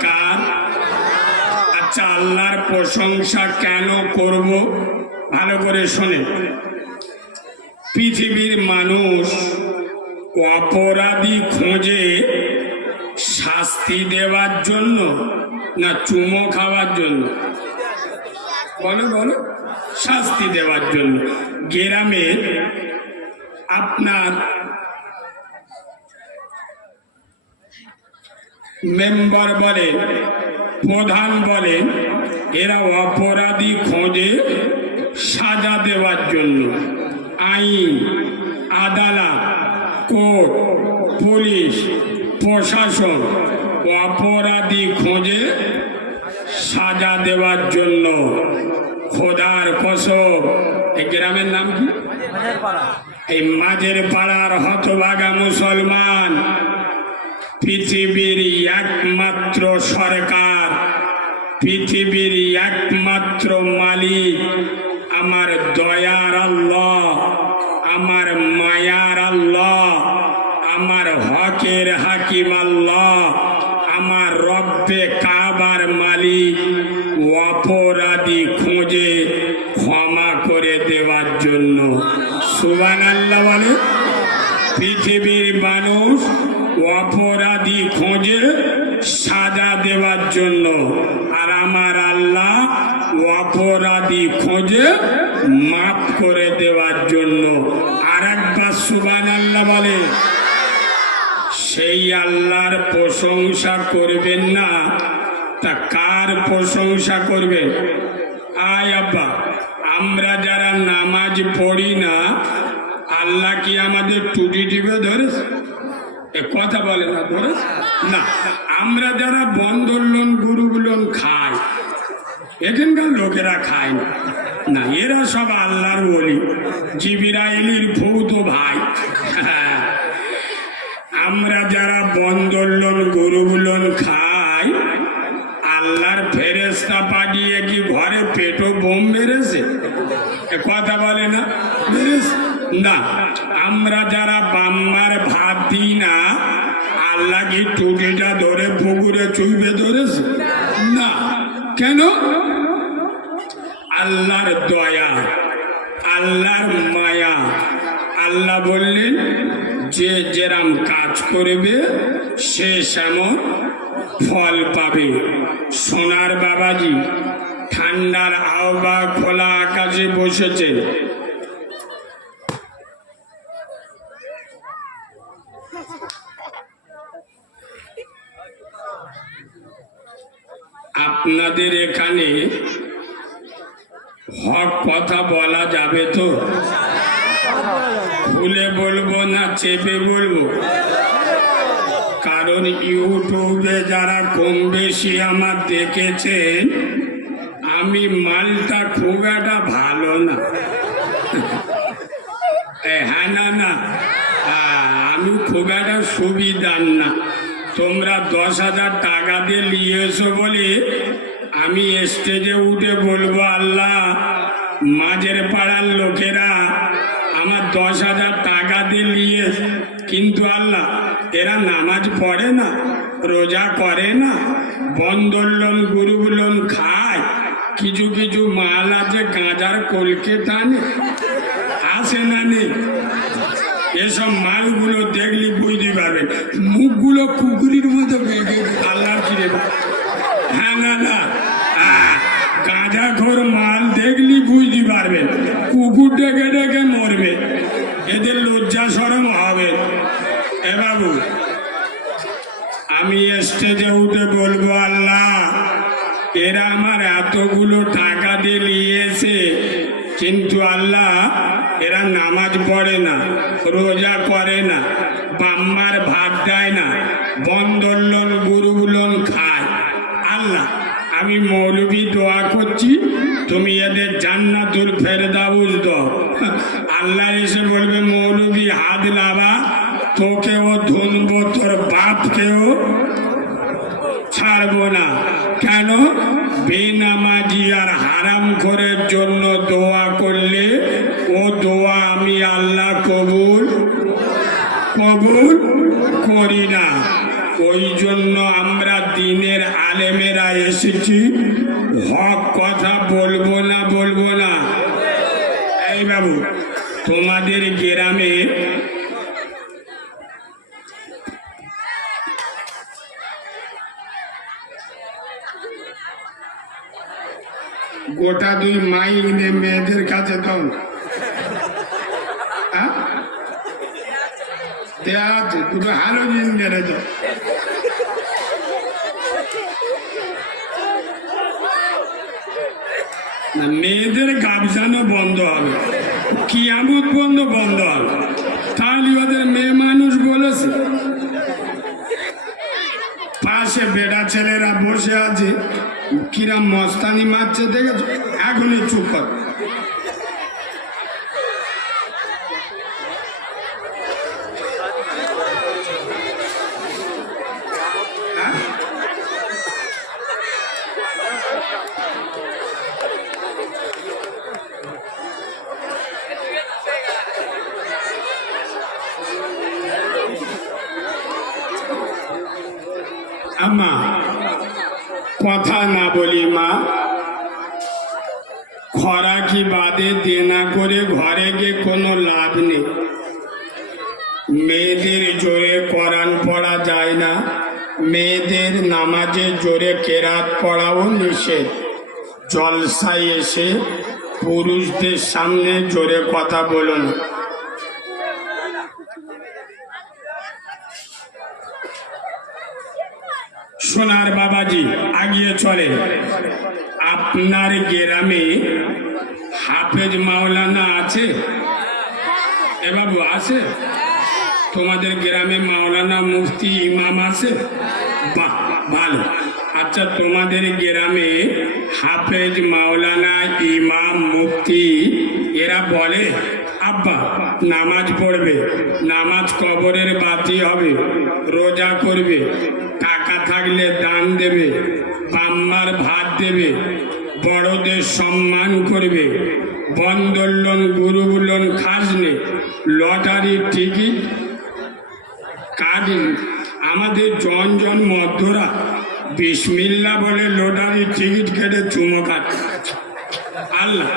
কার আচ্ছা আল্লাহর প্রশংসা কেন করব? ভালো করে শোনে। পৃথিবীর মানুষ অপরাধী খোঁজে শাস্তি দেওয়ার জন্য না চুমো খাওয়ার জন্য? বলো বলো। শাস্তি দেওয়ার জন্য। গ্রামে আপনার মেম্বার বলেন প্রধান বলেন এরা অপরাধী খোঁজে সাজা দেওয়ার জন্য। আইন আদালত কোর্ট পুলিশ প্রশাসন অপরাধী খোঁজে সাজা দেওয়ার জন্য। খোদার কসব এই গ্রামের নাম কি? এই মাঝের পাড়ার হতভাগা মুসলমান পৃথিবীর একমাত্র সরকার, পৃথিবীর একমাত্র মালিক, আমার দয়ার আল্লাহ, আমার মায়ার আল্লাহ, আমার হকের হাকিম আল্লাহ, আমার রব্বে কাবার মালিক, অপরাধী খোঁজে ক্ষমা করে দেওয়ার জন্য। সুবান আল্লাহ বলে পৃথিবীর মানুষ খোঁজে সাজা দেওয়ার জন্য। আর আমার আল্লাহ অপরাধী খোঁজে মাফ করে দেওয়ার জন্য। আর একবার সুবান আল্লাহ বলে, সেই আল্লাহর প্রশংসা করবেন না। তা কার প্রশংসা করবেন আয় আব্বা, আমরা যারা নামাজ পড়ি না, আল্লাহ কি আমাদের টুটি টিপে ধরেছে? কথা বলে না না, আমরা যারা বন্দর লোন গুরু লোন খাই, এখানকার লোকেরা খায় না। না, এরা সব আল্লাহর বলি জিবিরাইলির ভৌত ভাই। আমরা যারা বন্দর লোন গরু লোন খাই, আল্লাহর ফেরেস্তা পাঠিয়ে কি ঘরে পেটো বোম মেরেছে? কথা বলে না না, আমরা যারা বাম্মার ভাত দিই না আল্লাহ কি টুটিটা ধরে পুকুরে চুইবে ধরেছে? না। কেন? আল্লাহর দয়া, আল্লাহর মায়া। আল্লাহ বললেন, যে যেরাম কাজ করবে, সে সেমন ফল পাবে। সোনার বাবাজি ঠান্ডার আহ্বা খোলা আকাশে বসেছেন আপনাদের এখানে হক কথা বলা যাবে তো? খুলে বলব না, চেপে বলব? কারণ ইউটিউবে যারা কম বেশি আমার দেখেছেন, আমি মালটা খুব একটা ভালো না। হ্যাঁ না না। আমি খুব একটা সুবিধার না। তোমরা দশ হাজার টাকা দিয়ে নিয়ে এসো বলে আমি স্টেজে উঠে বলব, আল্লাহ, মাঝের পাড়ার লোকেরা আমার দশ হাজার টাকা দিয়ে নিয়ে, কিন্তু আল্লাহ, এরা নামাজ পড়ে না, রোজা করে না বন্দর লোন গুরু লোন খায়, কিছু কিছু মাল আছে গাঁজার কলকে টানে, আসে না নেই এসব মালগুলো দেখলি বুঝতে পারবেন মুখগুলো কুকুরির মতো আল্লাহর কিরে হ্যাঁ না গাঁজাখোর মাল দেখলি বুঝতে পারবেন কুকুর ডেকে ডেকে মরবে। এদের লজ্জা সরম হবে। এ বাবু, আমি স্টেজে উঠে বলব, আল্লাহ, এরা আমার এতগুলো টাকা দিয়ে নিয়েছে। কিন্তু আল্লাহ এরা নামাজ পড়ে না, রোজা করে না, বাম্মার ভাত দেয় না বন্দর লোন গুরু লোন খায়। আল্লাহ, আমি মৌলবী দোয়া করছি, তুমি এদের জান্নাতুল ফেরদাউস দাও। আল্লাহ এসে বলবে, মৌলবী, হাত লাভা তোকেও ধুনবো, তোর বাপকেও ছাড়বো না। কেন? বেনামাজি আর হারাম করার জন্য দোয়া করলে ও দোয়া আমি আল্লাহ কবুল করি না। ওই জন্য আমরা দিনের আলেমেরা এসেছি। হক কথা বলব না বলব না। এই বাবু, তোমাদের গ্রামে গোটা দুই মাইক নে মেয়েদের কাছে দাও না। হ্যাঁ? আছে দুটো হালো জিন মেরে দাও। মেয়েদের গাবসানো বন্ধ হবে। কিয়ামত বন্ধ বন্ধ হবে। তাহলে ওদের মেয়ে মানুষ বলেছে, পাশে বেড়া ছেলেরা বসে আছে, কিরাম মস্তানি মারছে, দেখেছ? এখনই চুপ কর হ্যাঁ? আম্মা কথা না বলি মা। খরা কি বাদে দেনা করে ঘরে গিয়ে কোনো লাভ নেই। মেয়েদের জোরে কোরআন পড়া যায় না। মেয়েদের নামাজে জোরে কেরাত পড়াও নিষেধ। জলসায় এসে পুরুষদের সামনে জোরে কথা বলুন সোনার বাবাজি আগিয়ে চলে। আপনার গ্রামে হাফেজ মাওলানা আছে? এ বাবু, আছে? তোমাদের গ্রামে মাওলানা মুফতি ইমাম আছে? বাহ, ভালো। আচ্ছা তোমাদের গ্রামে হাফেজ মাওলানা ইমাম মুফতি, এরা বলে, আব্বা, নামাজ পড়বে, নামাজ কবরের বাতি হবে, রোজা করবে টাকা থাকলে দান দেবে, বাম্মার ভাত দেবে, বড়দের সম্মান করবে, বন্দর লোন গুরু লোন খাসনে লটারির টিকিট কাজ আমাদের জন জন মধ্যরা বিসমিল্লা বলে লটারির টিকিট কেটে চুমো কাটছে আল্লাহ,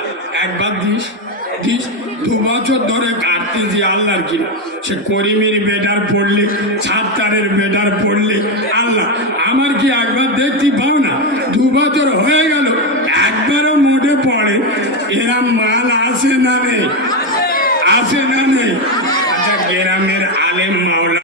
একবার দিস দিস, দু বছর ধরে কাটতেছি আল্লাহর কি সে করিমের বেডার পড়লে, ছাত্তারের বেডার পড়লে দেখতে পাও না দু বছর হয়ে গেল। একবারও মোটে পড়ে। এরা মাল আসে না নেই আসে না নেই আচ্ছা গ্রামের আলেম মাওলা